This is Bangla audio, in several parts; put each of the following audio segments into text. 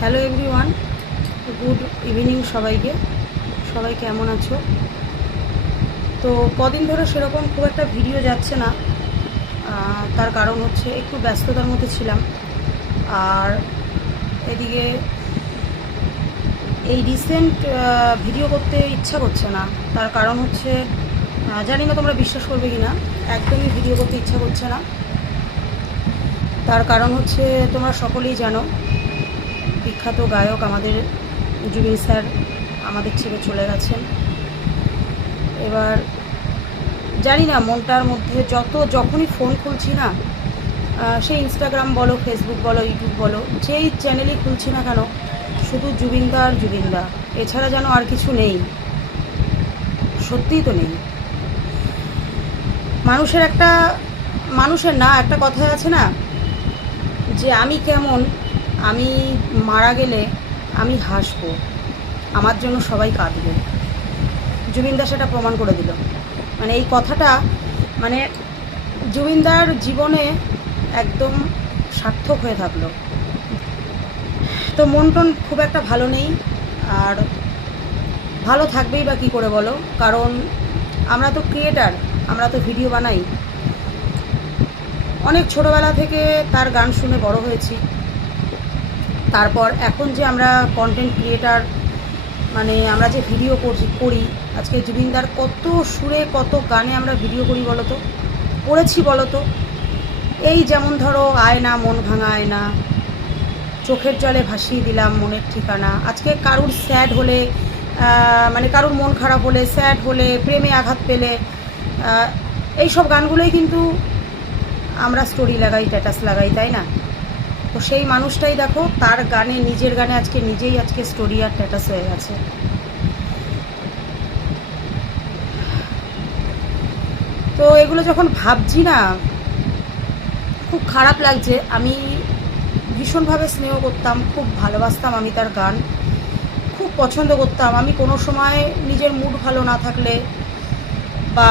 হ্যালো এভরিওয়ান গুড ইভিনিং সবাইকে। সবাই কেমন আছো? তো কদিন ধরে সেরকম খুব একটা ভিডিও যাচ্ছে না। তার কারণ হচ্ছে একটু ব্যস্ততার মধ্যে ছিলাম। আর এদিকে এই রিসেন্ট ভিডিও করতে ইচ্ছা করছে না। তার কারণ হচ্ছে জানি না তোমরা বিশ্বাস করবে কি না একদমই ভিডিও করতে ইচ্ছা করছে না। তার কারণ হচ্ছে তোমরা সকলেই জানো বিখ্যাত গায়ক আমাদের জুবিন স্যার আমাদের ছেড়ে চলে গেছেন। এবার জানি না, মনটার মধ্যে যত, যখনই ফোন খুলছি না সেই ইনস্টাগ্রাম বলো ফেসবুক বলো ইউটিউব বলো, যেই চ্যানেলই খুলছি না কেন, শুধু জুবিনদা আর জুবিনদা। এছাড়া যেন আর কিছু নেই। সত্যিই তো নেই। মানুষের একটা, মানুষের না, একটা কথা আছে না, যে আমি কেমন আমি মারা গেলে আমি হাসবো। আমার জন্য সবাই কাঁদবে। জুবিনদা সেটা প্রমাণ করে দিল। মানে এই কথাটা মানে জুবিনদার জীবনে একদম সার্থক হয়ে থাকল। তো মন টন খুব একটা ভালো নেই। আর ভালো থাকবেই বা কী করে বলো? কারণ আমরা তো ক্রিয়েটার আমরা তো ভিডিও বানাই। অনেক ছোটবেলা থেকে তার গান শুনে বড় হয়েছি। তারপর এখন যে আমরা কন্টেন্ট ক্রিয়েটার মানে আমরা যে ভিডিও করছি, করি, আজকে জুবিনদার কত সুরে, কত গানে আমরা ভিডিও করি বলতো? করেছি বলতো? এই যেমন ধরো, আয়না মন ভাঙা আয়না চোখের জলে ভাসিয়ে দিলাম মনের ঠিকানা। আজকে কারুর স্যাড হলে মানে কারুর মন খারাপ হলে স্যাড হলে, প্রেমে আঘাত পেলে এই সব গানগুলোই কিন্তু আমরা স্টোরি লাগাই স্ট্যাটাস লাগাই, তাই না? তো সেই মানুষটাই দেখো, তার গানে, নিজের গানে আজকে নিজেই আজকে স্টোরি আর স্ট্যাটাস হয়ে গেছে। তো এগুলো যখন ভাবছি না, খুব খারাপ লাগছে। আমি ভীষণভাবে স্নেহ করতাম, খুব ভালোবাসতাম আমি তার গান। খুব পছন্দ করতাম। আমি কোনো সময় নিজের মুড ভালো না থাকলে বা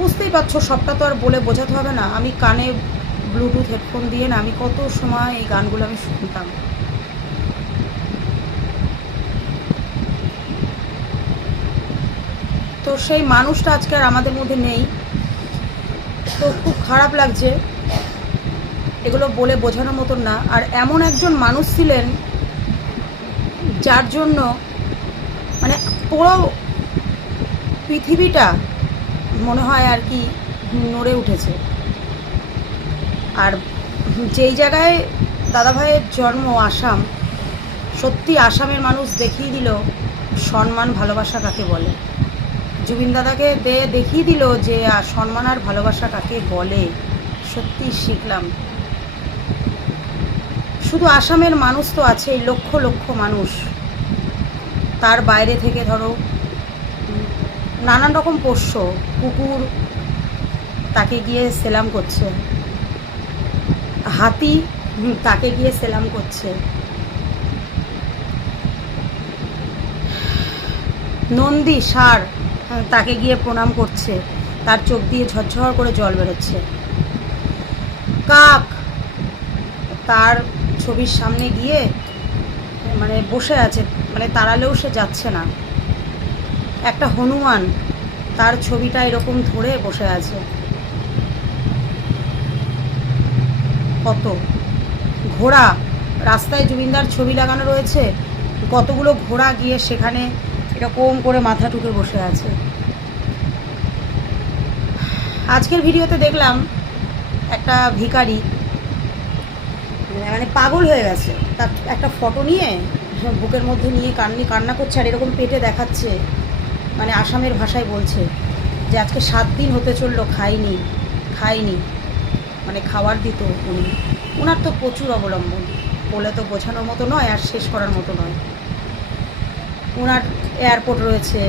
বুঝতেই পারছ, সবটা তো আর বলে বোঝাতে হবে না। আমি কানে ব্লুটুথ হেডফোন দিয়ে না, আমি কত সময় এই গানগুলো আমি শুনতাম। তো সেই মানুষটা আজকে আর আমাদের মধ্যে নেই। তো খুব খারাপ লাগছে। এগুলো বলে বোঝানোর মতন না। আর এমন একজন মানুষ ছিলেন যার জন্য মানে পুরো পৃথিবীটা মনে হয় আর কি নড়ে উঠেছে। আর যেই জায়গায় দাদাভাইয়ের জন্ম, আসাম, সত্যি আসামের মানুষ দেখিয়ে দিল, সম্মান, ভালোবাসা কাকে বলে? জুবিন দাদাকে দে, দেখিয়ে দিল যে সম্মান আর ভালোবাসা কাকে বলে? সত্যি শিখলাম। শুধু আসামের মানুষ তো আছেই লক্ষ লক্ষ মানুষ। তার বাইরে থেকে ধরো, নানান রকম পোষ্য, কুকুর তাকে গিয়ে সেলাম করছে। হাতি তাকে গিয়ে সেলাম করছে। নন্দী হ্যাঁ, তাকে গিয়ে প্রণাম করছে। তার চোখ দিয়ে ঝরঝর করে জল বেরোচ্ছে। কাক তার ছবির সামনে গিয়ে মানে বসে আছে মানে তাড়ালেও সে যাচ্ছে না। একটা হনুমান তার ছবিটা এরকম ধরে বসে আছে। কত? ঘোড়া, রাস্তায় জুবিনদার ছবি লাগানো রয়েছে, কতগুলো ঘোড়া গিয়ে সেখানে এরকম করে মাথা টুকে বসে আছে। আজকের ভিডিওতে দেখলাম একটা ভিখারি মানে পাগল হয়ে গেছে। তার একটা ফটো নিয়ে বুকের মধ্যে নিয়ে কান্নি, কান্না করছে আর এরকম পেটে দেখাচ্ছে মানে আসামের ভাষায় বলছে যে আজকে সাত দিন হতে চলল, খাইনি খাইনি। মানে খাবার দিত উনি। ওনার তো প্রচুর অবলম্বন। বলে তো বোঝানোর মতো নয় আর শেষ করার মতো নয়। ওনার এয়ারপোর্ট রয়েছে।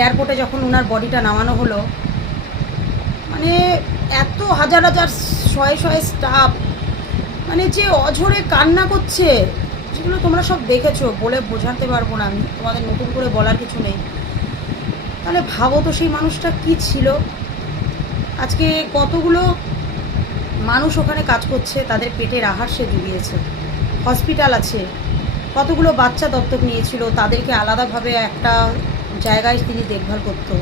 এয়ারপোর্টে যখন ওনার বডিটা নামানো হলো মানে এত হাজার হাজার, শয়ে শয়ে স্টাফ মানে যে অঝরে কান্না করছে যেগুলো তোমরা সব দেখেছ, বলে বোঝাতে পারব না আমি। তোমাদের নতুন করে বলার কিছু নেই। তাহলে ভাবো তো সেই মানুষটা কি ছিল? আজকে কতগুলো মানুষ ওখানে কাজ করছে, তাদের পেটের আহার সে জুগিয়েছে। হসপিটাল আছে, কতগুলো বাচ্চা দত্তক নিয়েছিল, তাদেরকে আলাদাভাবে একটা জায়গায় তিনি দেখভাল করতো।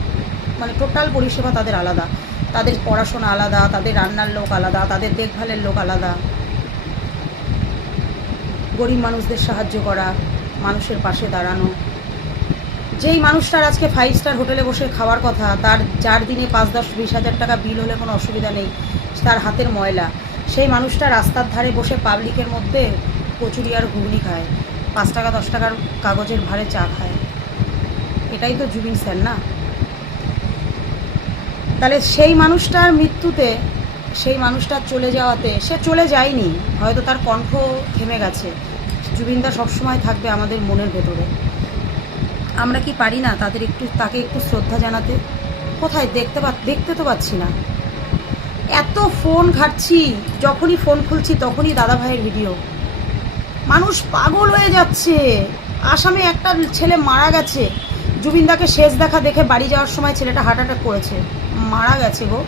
মানে টোটাল পরিষেবা তাদের আলাদা। তাদের পড়াশোনা আলাদা, তাদের রান্নার লোক আলাদা, তাদের দেখভালের লোক আলাদা। গরিব মানুষদের সাহায্য করা, মানুষের পাশে দাঁড়ানো। যেই মানুষটার আজকে ফাইভ স্টার হোটেলে বসে খাওয়ার কথা, তার চার দিনে পাঁচ দশ বিশ হাজার টাকা বিল হলে কোনো অসুবিধা নেই, তার হাতের ময়লা। সেই মানুষটা রাস্তার ধারে বসে পাবলিকের মধ্যে কচুরি আর ঘুগনি খায়, পাঁচ টাকা, দশ টাকার কাগজের ভারে চা খায়। এটাই তো জুবিন স্যার, না? তাহলে সেই মানুষটার মৃত্যুতে, সেই মানুষটার চলে যাওয়াতে, সে চলে যায়নি, হয়তো তার কণ্ঠ থেমে গেছে। জুবিনদা সবসময় থাকবে আমাদের মনের ভেতরে। আমরা কি পারি না তাদের একটু, তাকে একটু শ্রদ্ধা জানাতে? কোথায় দেখতে পা, দেখতে তো পাচ্ছি না। এত ফোন ঘাটছি, যখনই ফোন খুলছি তখনই দাদা ভাইয়ের ভিডিও। মানুষ পাগল হয়ে যাচ্ছে। আসামে একটা ছেলে মারা গেছে। জুবিনদাকে শেষ দেখা দেখে বাড়ি যাওয়ার সময় ছেলেটা হার্ট অ্যাটাক করেছে। মারা গেছে গো।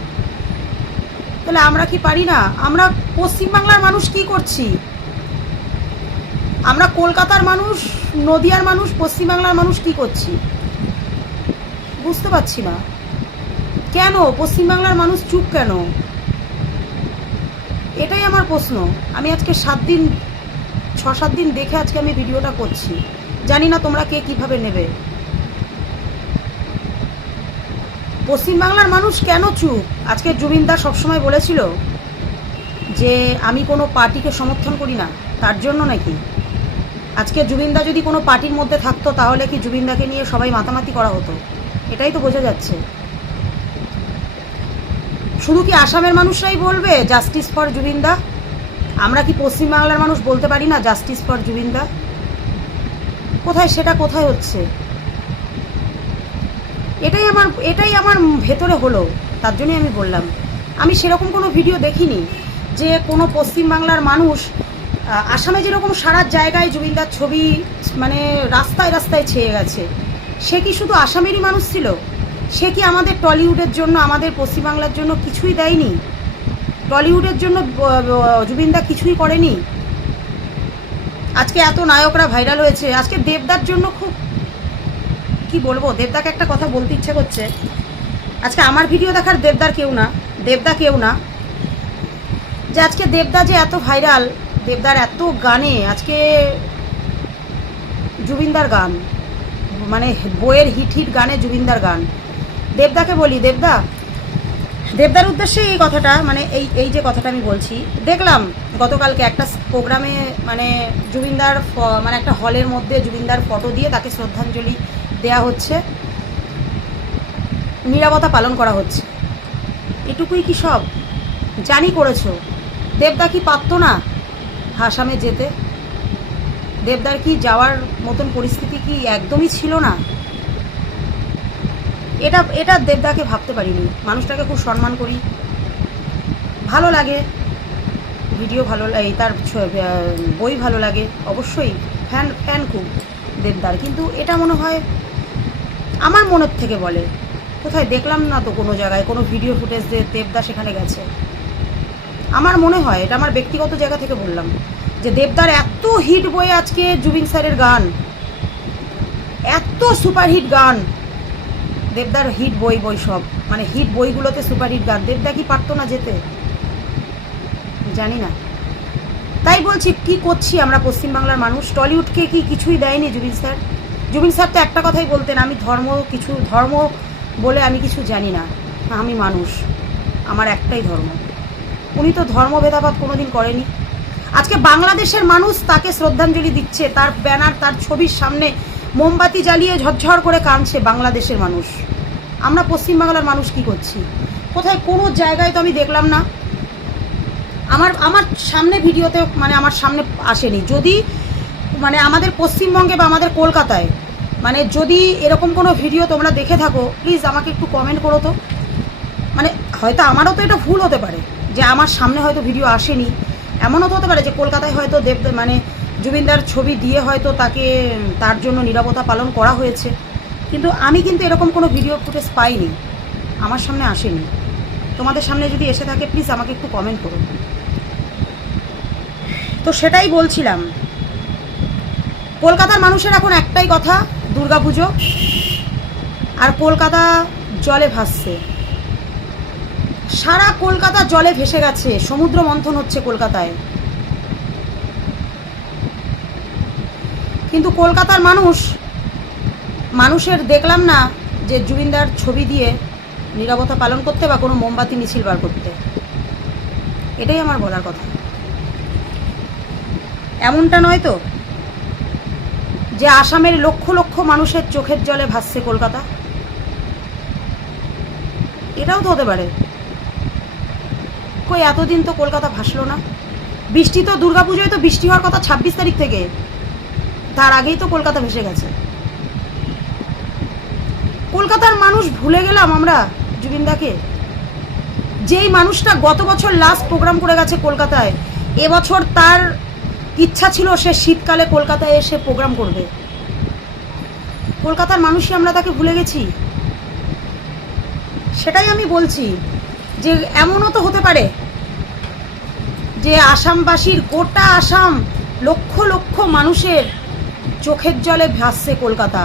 তাহলে আমরা কি পারি না? আমরা পশ্চিমবাংলার মানুষ কি করছি? আমরা কলকাতার মানুষ, নদিয়ার মানুষ, পশ্চিমবাংলার মানুষ কি করছি? বুঝতে পারছি না। কেন? পশ্চিমবাংলার মানুষ চুপ কেন? এটাই আমার প্রশ্ন। আমি আজকে সাত দিন ছ সাত দিন দেখে আজকে আমি ভিডিওটা করছি। জানি না তোমরা কে কীভাবে নেবে। পশ্চিমবাংলার মানুষ কেন চুপ? আজকে জুবিনদা সবসময় বলেছিল যে আমি কোনো পার্টিকে সমর্থন করি না। তার জন্য নাকি? আজকে জুবিনদা যদি কোনো পার্টির মধ্যে থাকতো, তাহলে কি জুবিনদাকে নিয়ে সবাই মাতামাতি করা হতো? এটাই তো বোঝা যাচ্ছে। শুধু কি আসামের মানুষরাই বলবে, জাস্টিস ফর জুবিনদা আমরা কি পশ্চিমবাংলার মানুষ বলতে পারি না, জাস্টিস ফর জুবিনদা কোথায় সেটা, কোথায় হচ্ছে? এটাই আমার এটাই আমার ভেতরে হলো, তার জন্যই আমি বললাম। আমি সেরকম কোনো ভিডিও দেখিনি যে কোনো পশ্চিমবাংলার মানুষ আসামে যেরকম সারা জায়গায় জুবিনদার ছবি মানে রাস্তায় রাস্তায় ছেয়ে গেছে, সে কি শুধু আসামেরই মানুষ ছিল? সে কি আমাদের টলিউডের জন্য, আমাদের পশ্চিমবাংলার জন্য কিছুই দেয়নি? টলিউডের জন্য জুবিনদা কিছুই করেনি? আজকে এত নায়করা ভাইরাল হয়েছে, আজকে দেবদার জন্য খুব, কি বলব, দেবদাকে একটা কথা বলতে ইচ্ছে করছে। আজকে আমার ভিডিও দেখার দেবদার কেউ না, দেবদা কেউ না। যে আজকে দেবদা যে এত ভাইরাল দেবদার এত গানে, আজকে জুবিনদার গান মানে বইয়ের হিট হিট গানে জুবিনদার গান। দেবদাকে বলি, দেবদা, দেবদার উদ্দেশ্যে এই কথাটা মানে এই এই যে কথাটা আমি বলছি, দেখলাম গতকালকে একটা প্রোগ্রামে মানে জুবিনদার মানে একটা হলের মধ্যে জুবিনদার ফটো দিয়ে তাকে শ্রদ্ধাঞ্জলি দেয়া হচ্ছে। নিরাপত্তা পালন করা হচ্ছে। এটুকুই কি সব? জানি করেছ। দেবদা কি পারতো না? আসামে যেতে। দেবদার কি যাওয়ার মতন পরিস্থিতি কি একদমই ছিল না? এটা এটা দেবদাকে ভাবতে পারিনি। মানুষটাকে খুব সম্মান করি। ভালো লাগে। ভিডিও ভালো লাগে তার বই ভালো লাগে। অবশ্যই ফ্যান ফ্যান খুব দেবদার। কিন্তু এটা মনে হয় আমার মনের থেকে বলে। কোথায় দেখলাম না তো কোনো জায়গায়। কোনো ভিডিও ফুটেজ দেবদা সেখানে গেছে। আমার মনে হয়, এটা আমার ব্যক্তিগত জায়গা থেকে বললাম, যে দেবদার এত হিট বই আজকে জুবিন স্যারের গান, এত সুপারহিট গান। দেবদার হিট বই বই সব মানে হিট বইগুলোতে সুপারহিট গান। দেবদা কি পারতো না যেতে? জানি না। তাই বলছি, কি করছি আমরা পশ্চিমবাংলার মানুষ? টলিউডকে কি কিছুই দেয়নি জুবিন স্যার? জুবিন স্যার তো একটা কথাই বলতেন, আমি ধর্ম কিছু, ধর্ম বলে আমি কিছু জানি না। আমি মানুষ, আমার একটাই ধর্ম। উনি তো ধর্ম ভেদাভাব কোনোদিন করেনি। আজকে বাংলাদেশের মানুষ তাকে শ্রদ্ধাঞ্জলি দিচ্ছে, তার ব্যানার, তার ছবির সামনে মোমবাতি জ্বালিয়ে ঝরঝর করে কাঁদছে বাংলাদেশের মানুষ। আমরা পশ্চিমবাংলার মানুষ কি করছি? কোথায় কোনো জায়গায় তো আমি দেখলাম না। আমার আমার সামনে ভিডিওতে মানে আমার সামনে আসেনি। যদি মানে আমাদের পশ্চিমবঙ্গে বা আমাদের কলকাতায় মানে যদি এরকম কোনো ভিডিও তোমরা দেখে থাকো, প্লিজ আমাকে একটু কমেন্ট করো তো। মানে হয়তো আমারও তো এটা ভুল হতে পারে। যে আমার সামনে হয়তো ভিডিও আসেনি। এমনও তো হতে পারে যে কলকাতায় হয়তো দেব মানে জুবিনদার ছবি দিয়ে হয়তো তাকে তার জন্য নিরাপত্তা পালন করা হয়েছে। কিন্তু আমি কিন্তু এরকম কোনো ভিডিও ফুটেজ পাইনি। আমার সামনে আসেনি। তোমাদের সামনে যদি এসে থাকে প্লিজ আমাকে একটু কমেন্ট করো। তো সেটাই বলছিলাম। কলকাতার মানুষের এখন একটাই কথা, দুর্গাপুজো। আর কলকাতা জলে ভাসছে। সারা কলকাতা জলে ভেসে গেছে। সমুদ্র মন্থন হচ্ছে কলকাতায়। কিন্তু কলকাতার মানুষ, মানুষের দেখলাম না যে জুবিনদার ছবি দিয়ে নিরবতা পালন করতে বা কোনো মোমবাতি, মিছিল বার করতে। এটাই আমার বলার কথা। এমনটা নয় তো যে আসামের লক্ষ লক্ষ মানুষের চোখের জলে ভাসছে কলকাতা? এটাও তো হতে পারে। কই এতদিন তো কলকাতা ভাসলো না? বৃষ্টি তো দুর্গাপুজোয় তো বৃষ্টি হওয়ার কথা ছাব্বিশ তারিখ থেকে। তার আগেই তো কলকাতা ভেসে গেছে। কলকাতার মানুষ ভুলে গেলাম আমরা জুবিনদাকে যেই মানুষটা গত বছর লাস্ট প্রোগ্রাম করে গেছে কলকাতায়, এবছর তার ইচ্ছা ছিল সে শীতকালে কলকাতায় এসে প্রোগ্রাম করবে। কলকাতার মানুষই আমরা তাকে ভুলে গেছি। সেটাই আমি বলছি যে এমনও তো হতে পারে যে আসামবাসীর গোটা আসাম লক্ষ লক্ষ মানুষের চোখের জলে ভাসছে কলকাতা।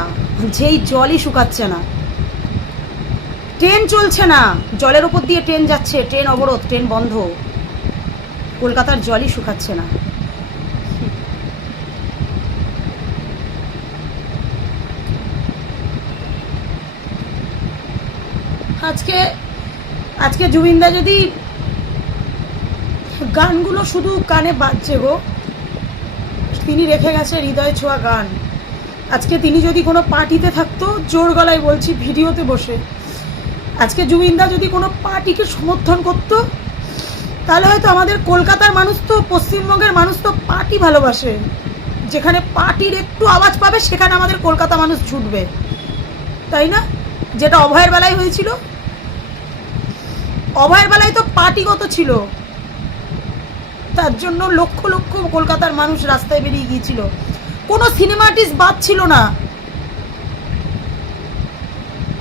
যেই জলই শুকাচ্ছে না। ট্রেন চলছে না। জলের ওপর দিয়ে ট্রেন যাচ্ছে। ট্রেন অবরোধ, ট্রেন বন্ধ। কলকাতার জলই শুকাচ্ছে না। আজকে আজকে জুবিনদা যদি গানগুলো শুধু কানে বাজছে গো। তিনি রেখে গেছে হৃদয় ছোঁয়া গান। আজকে তিনি যদি কোনো পার্টিতে থাকতো, জোর গলায় বলছি, ভিডিওতে বসে। আজকে জুবিনদা যদি কোনো পার্টিকে সমর্থন করত, তাহলে হয়তো আমাদের কলকাতার মানুষ তো, পশ্চিমবঙ্গের মানুষ তো পার্টি ভালোবাসে। যেখানে পার্টির একটু আওয়াজ পাবে, সেখানে আমাদের কলকাতা মানুষ ছুটবে। তাই না? যেটা অভয়ের বেলায় হয়েছিল। অভয়ের বেলায় তো পার্টিগত ছিল। তার জন্য লক্ষ লক্ষ কলকাতার মানুষ রাস্তায় বেরিয়ে গিয়েছিল। কোনো সিনেমা আর্টিস্ট বাদ ছিল না।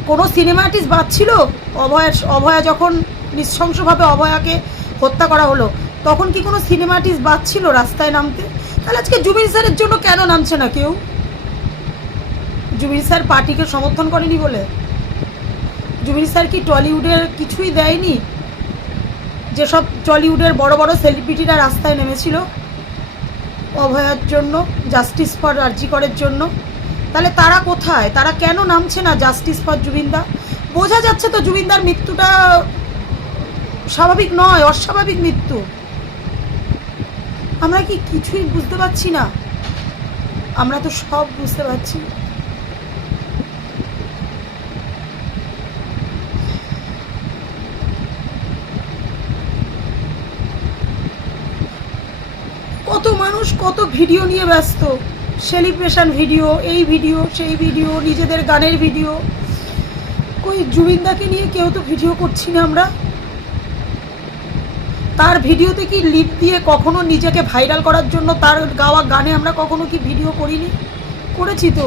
কোনো সিনেমা আর্টিস্ট বাদ ছিল? অভয়ের অভয়া যখন নৃশংসভাবে অভয়াকে হত্যা করা হলো, তখন কি কোনো সিনেমা আর্টিস্ট বাদ ছিল রাস্তায় নামতে? তাহলে আজকে জুবিন স্যারের জন্য কেন নামছে না কেউ? জুবিন স্যার পার্টিকে সমর্থন করেনি বলে? জুবিন স্যার কি টলিউডের কিছুই দেয়নি? যেসব টলিউডের বড় বড় সেলিব্রিটিরা রাস্তায় নেমেছিল, অভয়ার জন্য, জাস্টিস ফর আরজিকরের জন্য, তাহলে তারা কোথায়? তারা কেন নামছে না জাস্টিস ফর জুবিনদা? বোঝা যাচ্ছে তো জুবিনদার মৃত্যুটা স্বাভাবিক নয়, অস্বাভাবিক মৃত্যু। আমরা কি কিছুই বুঝতে পারছি না। আমরা তো সব বুঝতে পারছি। কত মানুষ কত ভিডিও নিয়ে ব্যস্ত। সেলিব্রেশন ভিডিও এই ভিডিও সেই ভিডিও নিজেদের গানের ভিডিও কই জুবিনদাকে নিয়ে কেউ তো ভিডিও করছি না আমরা। তার ভিডিওতে কি লিপ দিয়ে কখনো নিজেকে ভাইরাল করার জন্য তার গাওয়া গানে আমরা কখনো কি ভিডিও করিনি? করেছি তো।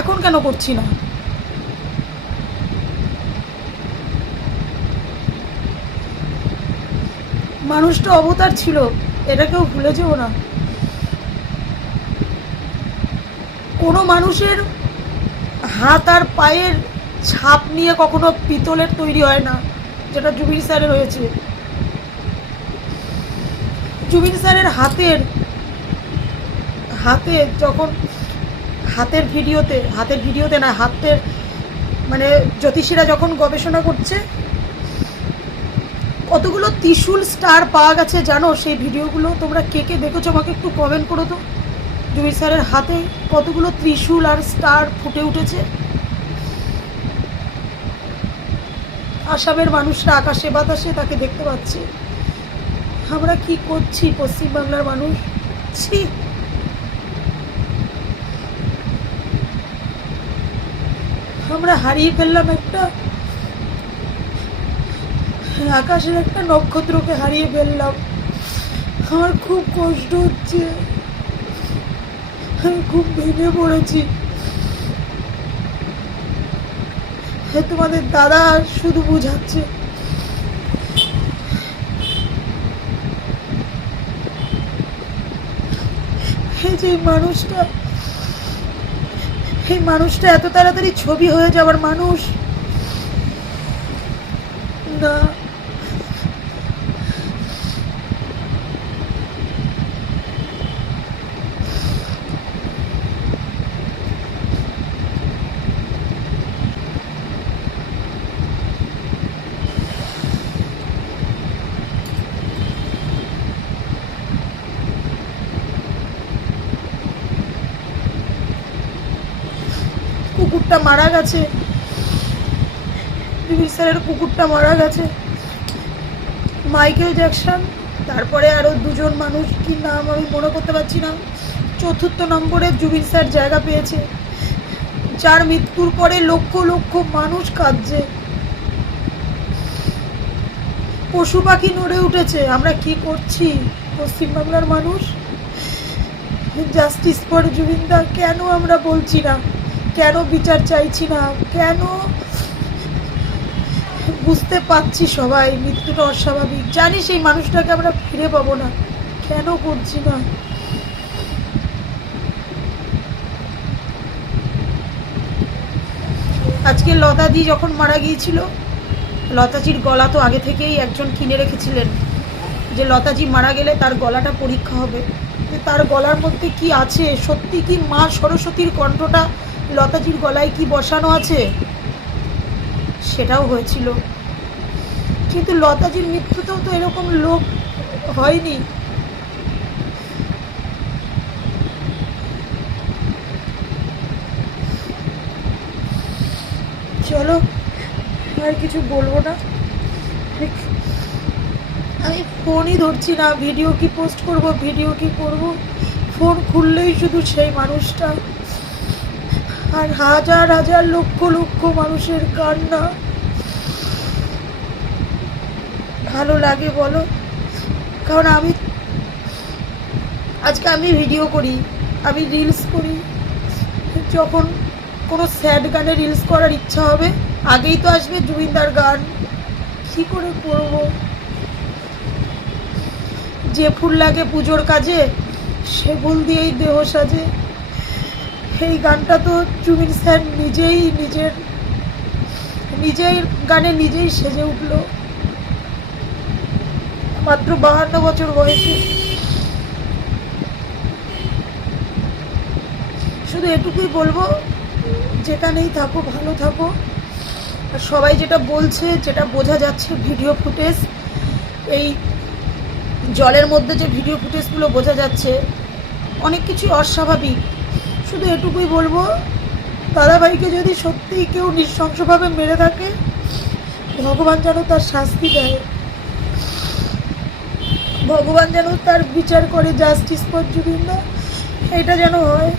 এখন কেন করছি না? মানুষটা অবতার ছিল। এটাকেও ভুলে যেও না। কোনো মানুষের হাত আর পায়ের ছাপ নিয়ে কখনো পিতলের তৈরি হয় না, যেটা জুবিন স্যারের হয়েছে। জুবিন স্যারের হাতের, হাতে যখন, হাতের ভিডিওতে হাতের ভিডিওতে না, হাতের মানে জ্যোতিষীরা যখন গবেষণা করছে কতগুলো ত্রিশুল স্টার পাওয়া গেছে জানো? সেই ভিডিওগুলো তোমরা কে কে দেখেছ আমাকে একটু কমেন্ট করো তো। জুবির স্যারের হাতে কতগুলো ত্রিশূল আর স্টার ফুটে উঠেছে। আসামের মানুষরা আকাশে বাতাসে তাকে দেখতে পাচ্ছে। আমরা কি করছি পশ্চিমবাংলার মানুষ? ছি। আমরা হারিয়ে ফেললাম একটা আকাশের একটা নক্ষত্রকে হারিয়ে ফেললাম। আমার খুব কষ্ট হচ্ছে। আমি খুব ভেঙে পড়েছি। তোমাদের দাদা শুধু বুঝাচ্ছে। যে মানুষটা এই মানুষটা, এত তাড়াতাড়ি ছবি হয়ে যাওয়ার মানুষ। না। কুকুরটা মারা গেছে। বিবির স্যারের কুকুরটা মারা গেছে। মাইকেল জ্যাকসন, তারপরে আরও দুজন মানুষ, কি নাম আমি মনে করতে পারছি না। চতুর্থ নম্বরে জুবিন স্যার জায়গা পেয়েছে। যার মৃত্যুর পরে লক্ষ লক্ষ মানুষ কাঁদছে। পশু পাখি নড়ে উঠেছে। আমরা কি করছি? পশ্চিমবাংলার মানুষ? জাস্টিস ফর জুবিনদা কেন আমরা বলছি না? কেন বিচার চাইছি না? কেন? বুঝতে পারছি সবাই, মৃত্যুটা অস্বাভাবিক। জানি সেই মানুষটাকে আমরা ফিরে পাবো না। কেন করছি না? আজকে লতাদি যখন মারা গিয়েছিল, লতাজির গলা তো আগে থেকেই একজন কিনে রেখেছিলেন। যে লতাজি মারা গেলে তার গলাটা পরীক্ষা হবে। তার গলার মধ্যে কি আছে? সত্যি কি মা সরস্বতীর কণ্ঠটা লতাজির গলায় কি বসানো আছে? সেটাও হয়েছিল। কিন্তু লতাজির মৃত্যুতেও তো এরকম লোক হয়নি। চলো, আর কিছু বলব না। আমি ফোনই ধরছি না, ভিডিও কি পোস্ট করব, ভিডিও কি করব? ফোন খুললেই শুধু সেই মানুষটা আর হাজার হাজার লক্ষ লক্ষ মানুষের কান্না। ভালো লাগে বলো? কারণ আমি আজকে আমি ভিডিও করি, আমি রিলস করি। যখন কোনো স্যাড গানে রিলস করার ইচ্ছা হবে, আগেই তো আসবে জুবিনদার গান। কী করে করব? যে ফুল লাগে পুজোর কাজে, সে ফুল দিয়েই দেহ সাজে। এই গানটা তো জুবিন স্যার নিজেই নিজের নিজেই গানে নিজেই সেজে উঠল। মাত্র বাহান্ন বছর বয়সে। শুধু এটুকুই বলব যেখানেই থাকো, ভালো থাকো। আর সবাই যেটা বলছে, যেটা বোঝা যাচ্ছে, ভিডিও ফুটেজ, এই জলের মধ্যে যে ভিডিও ফুটেজগুলো বোঝা যাচ্ছে, অনেক কিছু অস্বাভাবিক। শুধু এটুকুই বলব দাদাভাইকে যদি সত্যি কেউ নৃশংসভাবে মেরে থাকে, ভগবান যেন তার শাস্তি দেয়। ভগবান যেন তার বিচার করে জাস্টিস পর্যবিন্দা এটা যেন হয়